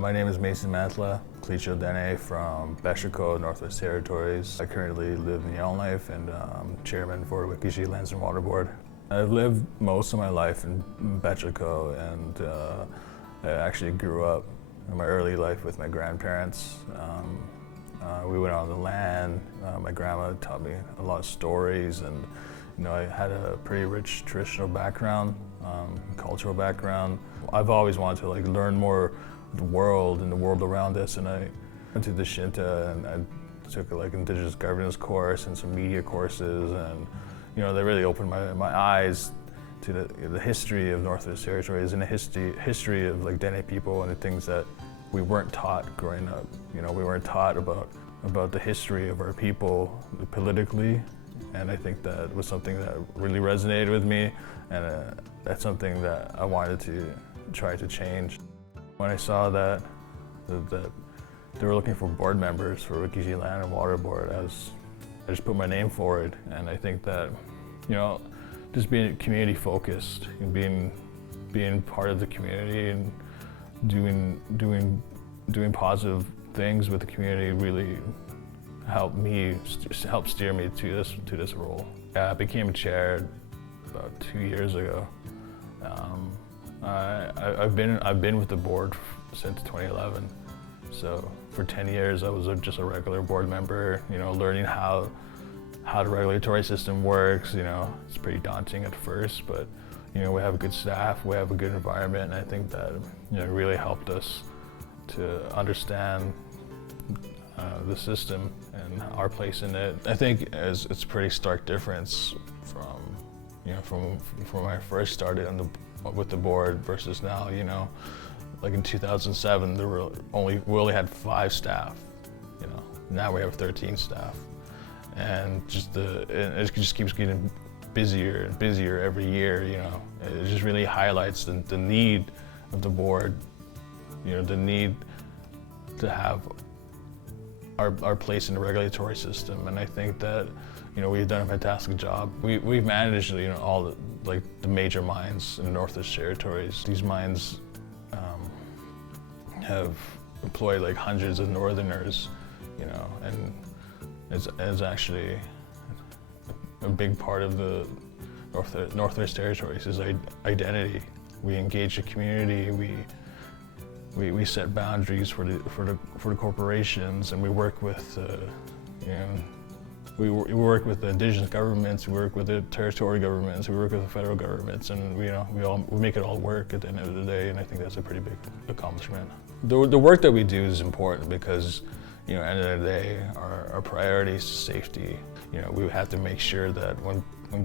My name is Mantla, Dene from Bechico, Northwest Territories. I currently live in Yellowknife and I'm chairman for Wikiji Lands and Water Board. I've lived most of my life in Bechico, and I actually grew up in my early life with my grandparents. We went on the land. My grandma taught me a lot of stories, and I had a pretty rich traditional background, cultural background. I've always wanted to learn more the world and the world around us, and I went to the Shinta and I took Indigenous governance course and some media courses, and they really opened my eyes to the history of Northwest Territories and the history of Dene people and the things that we weren't taught growing up. We weren't taught about the history of our people politically, and I think that was something that really resonated with me, and that's something that I wanted to try to change. When I saw that they were looking for board members for Wikiji Land and Water Board, I just put my name forward, and I think that just being community focused and being part of the community and doing positive things with the community really helped steer me to this role. I became a chair about 2 years ago. I've been with the board since 2011. So for 10 years, I was just a regular board member. Learning how the regulatory system works. It's pretty daunting at first, but we have a good staff, we have a good environment, and I think that it really helped us to understand the system and our place in it. I think it's a pretty stark difference from when I first started with the board versus now. Like in 2007, we only had 5 staff. Now we have 13 staff, and it just keeps getting busier and busier every year. It just really highlights the need of the board. The need to have our place in the regulatory system, and I think that we've done a fantastic job. We've managed all the major mines in the Northwest Territories. These mines have employed hundreds of Northerners, and it's actually a big part of the Northwest Territories is identity. We engage the community. We set boundaries for the corporations, and we work with we work with the Indigenous governments, we work with the territory governments, we work with the federal governments, and we make it all work at the end of the day, and I think that's a pretty big accomplishment. The work that we do is important because at the end of the day, our priority is safety. We have to make sure that when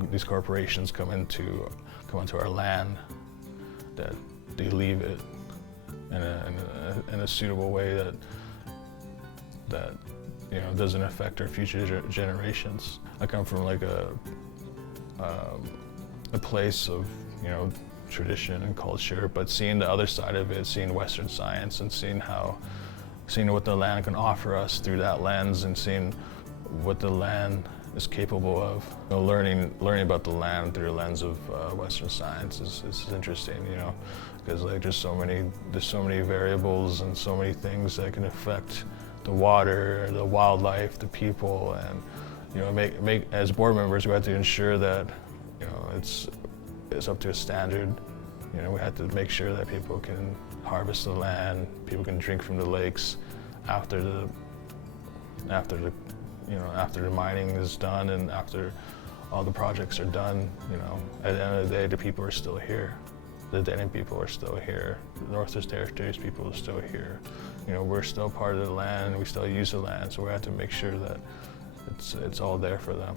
these corporations come into our land, that they leave it in a suitable way that doesn't affect our future generations. I come from a place of tradition and culture, but seeing the other side of it, seeing Western science and seeing what the land can offer us through that lens, and seeing what the land is capable of. Learning about the land through the lens of Western science is interesting, because there's so many variables and so many things that can affect the water, the wildlife, the people, and as board members, we have to ensure that it's up to a standard. We have to make sure that people can harvest the land, people can drink from the lakes after the mining is done and after all the projects are done. At the end of the day, the people are still here. The Dene people are still here. The Northwest Territories people are still here. We're still part of the land. We still use the land, so we have to make sure that it's all there for them.